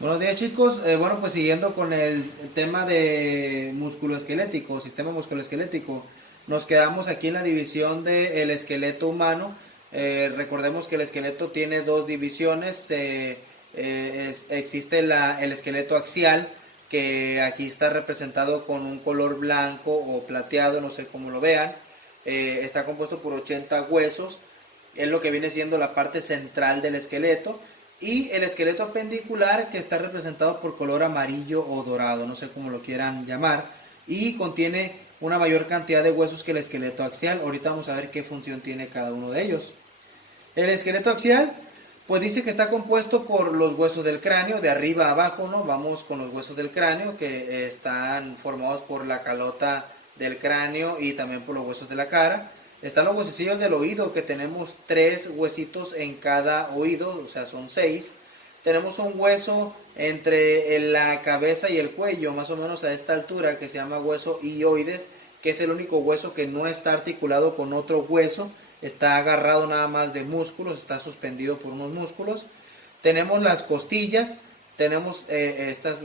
Buenos días chicos, bueno pues siguiendo con el tema de musculoesquelético, sistema musculoesquelético, nos quedamos aquí en la división del esqueleto humano. Recordemos que el esqueleto tiene dos divisiones. Existe el esqueleto axial, que aquí está representado con un color blanco o plateado, no sé cómo lo vean. Está compuesto por 80 huesos, es lo que viene siendo la parte central del esqueleto. Y el esqueleto apendicular, que está representado por color amarillo o dorado, no sé cómo lo quieran llamar, y contiene una mayor cantidad de huesos que el esqueleto axial. Ahorita vamos a ver qué función tiene cada uno de ellos. El esqueleto axial, pues dice que está compuesto por los huesos del cráneo, de arriba a abajo, ¿no? Vamos con los huesos del cráneo, que están formados por la calota del cráneo y también por los huesos de la cara. Están los huesecillos del oído, que tenemos 3 huesitos en cada oído, o sea, son 6. Tenemos un hueso entre la cabeza y el cuello, más o menos a esta altura, que se llama hueso ilioides, que es el único hueso que no está articulado con otro hueso, está agarrado nada más de músculos, está suspendido por unos músculos. Tenemos las costillas, tenemos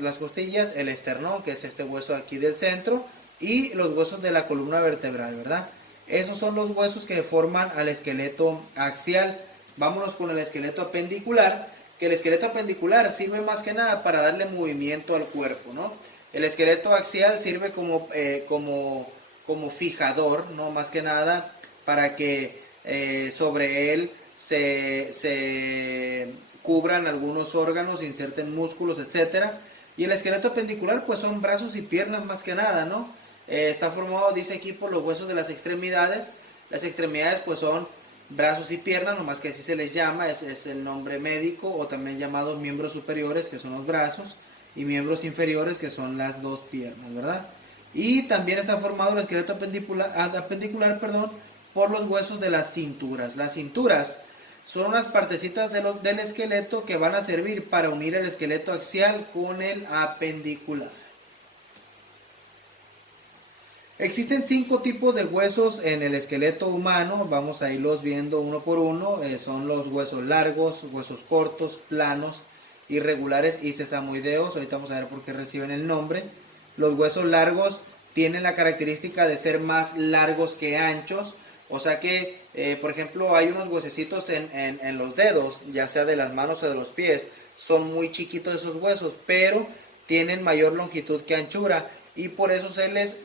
las costillas, el esternón, que es este hueso aquí del centro, y los huesos de la columna vertebral, ¿verdad? Esos son los huesos que forman al esqueleto axial. Vámonos con el esqueleto apendicular, que el esqueleto apendicular sirve más que nada para darle movimiento al cuerpo, ¿no? El esqueleto axial sirve como fijador, ¿no? Más que nada para que sobre él se cubran algunos órganos, inserten músculos, etcétera. Y el esqueleto apendicular pues son brazos y piernas más que nada, ¿no? Está formado, dice aquí, por los huesos de las extremidades. Las extremidades pues son brazos y piernas, nomás que así se les llama, es el nombre médico, o también llamados miembros superiores, que son los brazos, y miembros inferiores, que son las dos piernas, ¿verdad? Y también está formado el esqueleto apendicular, perdón, por los huesos de las cinturas. Las cinturas son unas partecitas del esqueleto que van a servir para unir el esqueleto axial con el apendicular. Existen 5 tipos de huesos en el esqueleto humano, vamos a irlos viendo uno por uno. Son los huesos largos, huesos cortos, planos, irregulares y sesamoideos. Ahorita vamos a ver por qué reciben el nombre. Los huesos largos tienen la característica de ser más largos que anchos, o sea que, por ejemplo, hay unos huesecitos en los dedos, ya sea de las manos o de los pies, son muy chiquitos esos huesos, pero tienen mayor longitud que anchura, y por eso se les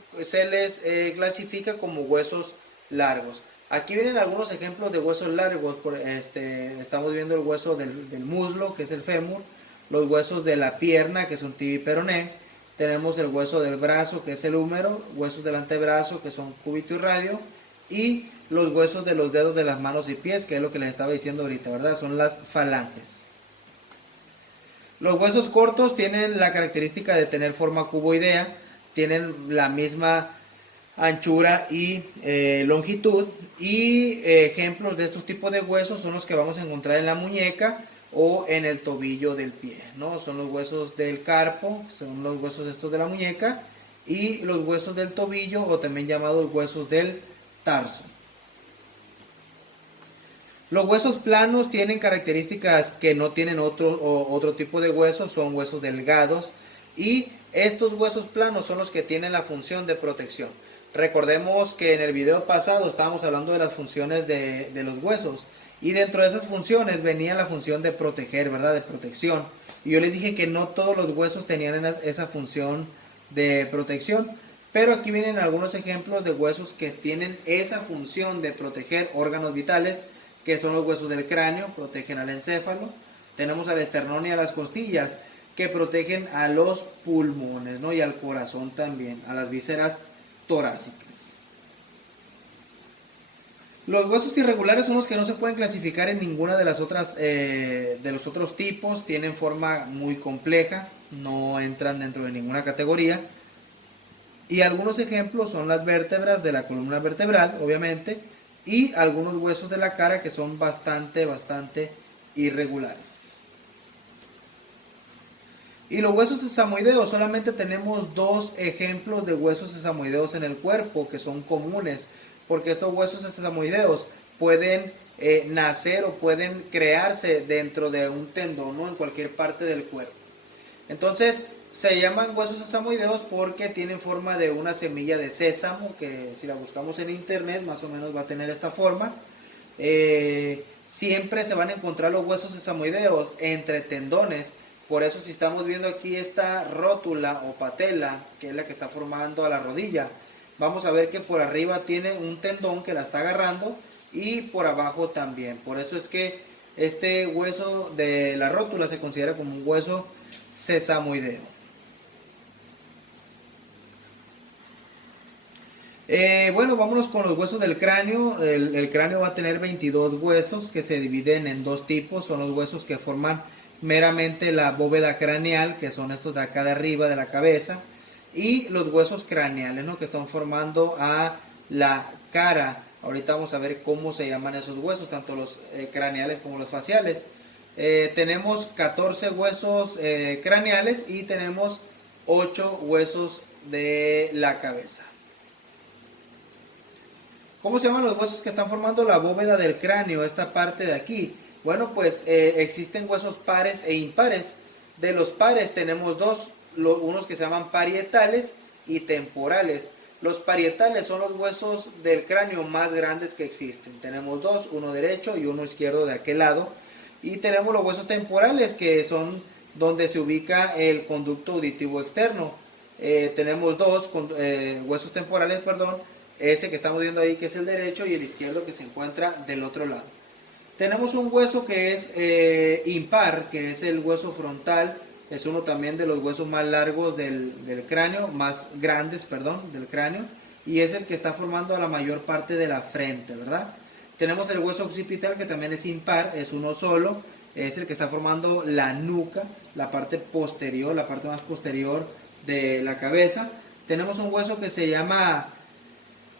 clasifica como huesos largos. Aquí vienen algunos ejemplos de huesos largos. Estamos viendo el hueso del muslo, que es el fémur, los huesos de la pierna, que son tibia y peroné. Tenemos el hueso del brazo, que es el húmero, huesos del antebrazo, que son cúbito y radio, y los huesos de los dedos de las manos y pies, que es lo que les estaba diciendo ahorita, ¿verdad? Son las falanges. Los huesos cortos tienen la característica de tener forma cuboidea, tienen la misma anchura y longitud, y ejemplos de estos tipos de huesos son los que vamos a encontrar en la muñeca o en el tobillo del pie, ¿no? Son los huesos del carpo, son los huesos estos de la muñeca, y los huesos del tobillo, o también llamados huesos del tarso. Los huesos planos tienen características que no tienen otro tipo de huesos, son huesos delgados, y estos huesos planos son los que tienen la función de protección. Recordemos que en el video pasado estábamos hablando de las funciones de los huesos, y dentro de esas funciones venía la función de proteger, ¿verdad? De protección. Y yo les dije que no todos los huesos tenían esa función de protección, pero aquí vienen algunos ejemplos de huesos que tienen esa función de proteger órganos vitales, que son los huesos del cráneo, protegen al encéfalo. Tenemos al esternón y a las costillas, que protegen a los pulmones, ¿no? Y al corazón también, a las vísceras torácicas. Los huesos irregulares son los que no se pueden clasificar en ninguna de las otras, de los otros tipos. Tienen forma muy compleja, no entran dentro de ninguna categoría. Y algunos ejemplos son las vértebras de la columna vertebral, obviamente, y algunos huesos de la cara, que son bastante irregulares. Y los huesos sesamoideos, solamente tenemos 2 ejemplos de huesos sesamoideos en el cuerpo que son comunes, porque estos huesos sesamoideos pueden nacer o pueden crearse dentro de un tendón, ¿no? En cualquier parte del cuerpo. Entonces se llaman huesos sesamoideos porque tienen forma de una semilla de sésamo, que si la buscamos en internet más o menos va a tener esta forma. Siempre se van a encontrar los huesos sesamoideos entre tendones. Por eso si estamos viendo aquí esta rótula o patela, que es la que está formando a la rodilla, vamos a ver que por arriba tiene un tendón que la está agarrando y por abajo también. Por eso es que este hueso de la rótula se considera como un hueso sesamoideo. Bueno, vámonos con los huesos del cráneo. El cráneo va a tener 22 huesos que se dividen en dos tipos. Son los huesos que forman meramente la bóveda craneal, que son estos de acá de arriba de la cabeza, y los huesos craneales, ¿no?, que están formando a la cara. Ahorita vamos a ver cómo se llaman esos huesos, tanto los craneales como los faciales. Tenemos 14 huesos craneales y tenemos 8 huesos de la cabeza. ¿Cómo se llaman los huesos que están formando la bóveda del cráneo, esta parte de aquí? Bueno, pues existen huesos pares e impares. De los pares tenemos dos, unos que se llaman parietales y temporales. Los parietales son los huesos del cráneo más grandes que existen. Tenemos dos, uno derecho y uno izquierdo de aquel lado. Y tenemos los huesos temporales, que son donde se ubica el conducto auditivo externo. Tenemos dos huesos temporales, perdón. Ese que estamos viendo ahí, que es el derecho, y el izquierdo, que se encuentra del otro lado. Tenemos un hueso que es impar, que es el hueso frontal. Es uno también de los huesos más largos del cráneo, más grandes, perdón, del cráneo. Y es el que está formando la mayor parte de la frente, ¿verdad? Tenemos el hueso occipital, que también es impar, es uno solo. Es el que está formando la nuca, la parte posterior, la parte más posterior de la cabeza. Tenemos un hueso que se llama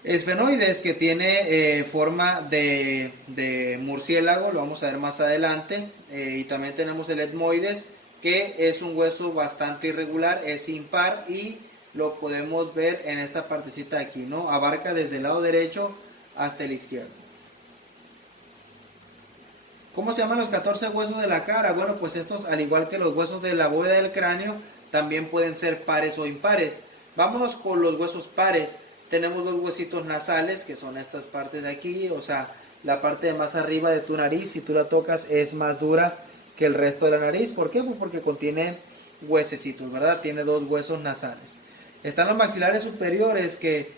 esfenoides, que tiene forma de murciélago, lo vamos a ver más adelante. Y también tenemos el etmoides, que es un hueso bastante irregular, es impar y lo podemos ver en esta partecita de aquí, ¿no? Abarca desde el lado derecho hasta el izquierdo. ¿Cómo se llaman los 14 huesos de la cara? Bueno, pues estos, al igual que los huesos de la bóveda del cráneo, también pueden ser pares o impares. Vámonos con los huesos pares. Tenemos dos huesitos nasales, que son estas partes de aquí, o sea, la parte de más arriba de tu nariz, si tú la tocas, es más dura que el resto de la nariz. ¿Por qué? Pues porque contiene huesecitos, ¿verdad? Tiene dos huesos nasales. Están los maxilares superiores que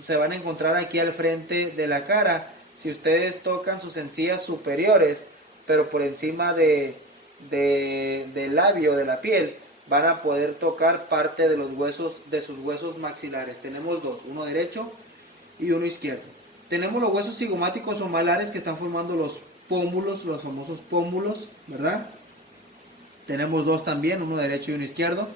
se van a encontrar aquí al frente de la cara. Si ustedes tocan sus encías superiores, pero por encima del labio, de la piel, van a poder tocar parte de los huesos, de sus huesos maxilares. Tenemos dos, uno derecho y uno izquierdo. Tenemos los huesos cigomáticos o malares, que están formando los pómulos, los famosos pómulos, ¿verdad? Tenemos dos también, uno derecho y uno izquierdo.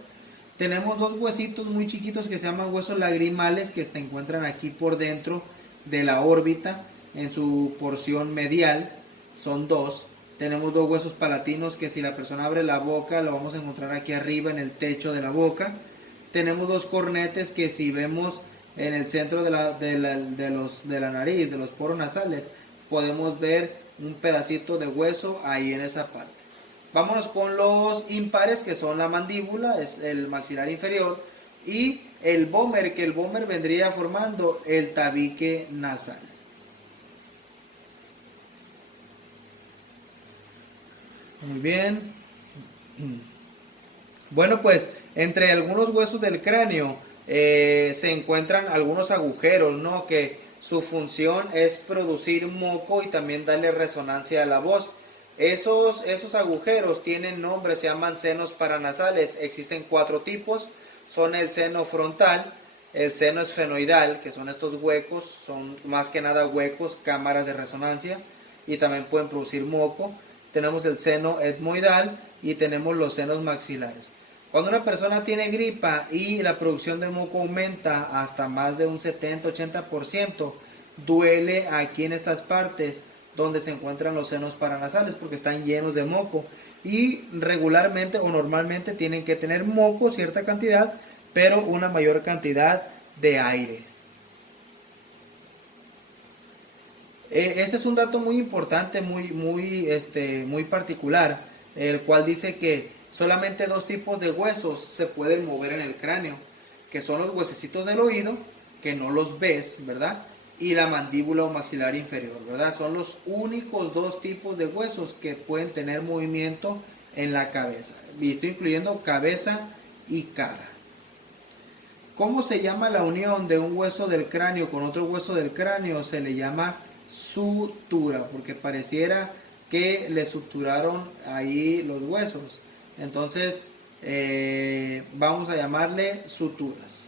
Tenemos dos huesitos muy chiquitos que se llaman huesos lagrimales, que se encuentran aquí por dentro de la órbita, en su porción medial. Son dos. Tenemos dos huesos palatinos, que si la persona abre la boca lo vamos a encontrar aquí arriba en el techo de la boca. Tenemos dos cornetes, que si vemos en el centro de la nariz, de los poros nasales, podemos ver un pedacito de hueso ahí en esa parte. Vámonos con los impares, que son la mandíbula, es el maxilar inferior, y el vómer, que el vómer vendría formando el tabique nasal. Muy bien. Bueno, pues entre algunos huesos del cráneo se encuentran algunos agujeros, ¿no?, que su función es producir moco y también darle resonancia a la voz. Esos agujeros tienen nombre, se llaman senos paranasales. Existen 4 tipos, son el seno frontal, el seno esfenoidal, que son estos huecos, son más que nada huecos, cámaras de resonancia, y también pueden producir moco. Tenemos el seno etmoidal y tenemos los senos maxilares. Cuando una persona tiene gripa y la producción de moco aumenta hasta más de un 70-80%, duele aquí en estas partes donde se encuentran los senos paranasales, porque están llenos de moco, y regularmente o normalmente tienen que tener moco, cierta cantidad, pero una mayor cantidad de aire. Este es un dato muy importante, muy particular, el cual dice que solamente dos tipos de huesos se pueden mover en el cráneo, que son los huesecitos del oído, que no los ves, ¿verdad? Y la mandíbula o maxilar inferior, ¿verdad? Son los únicos dos tipos de huesos que pueden tener movimiento en la cabeza. Y estoy incluyendo cabeza y cara. ¿Cómo se llama la unión de un hueso del cráneo con otro hueso del cráneo? Se le llama sutura, porque pareciera que le suturaron ahí los huesos. Entonces, vamos a llamarle suturas.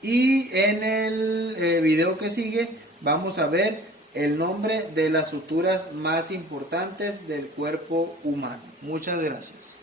Y en el video que sigue vamos a ver el nombre de las suturas más importantes del cuerpo humano. Muchas gracias.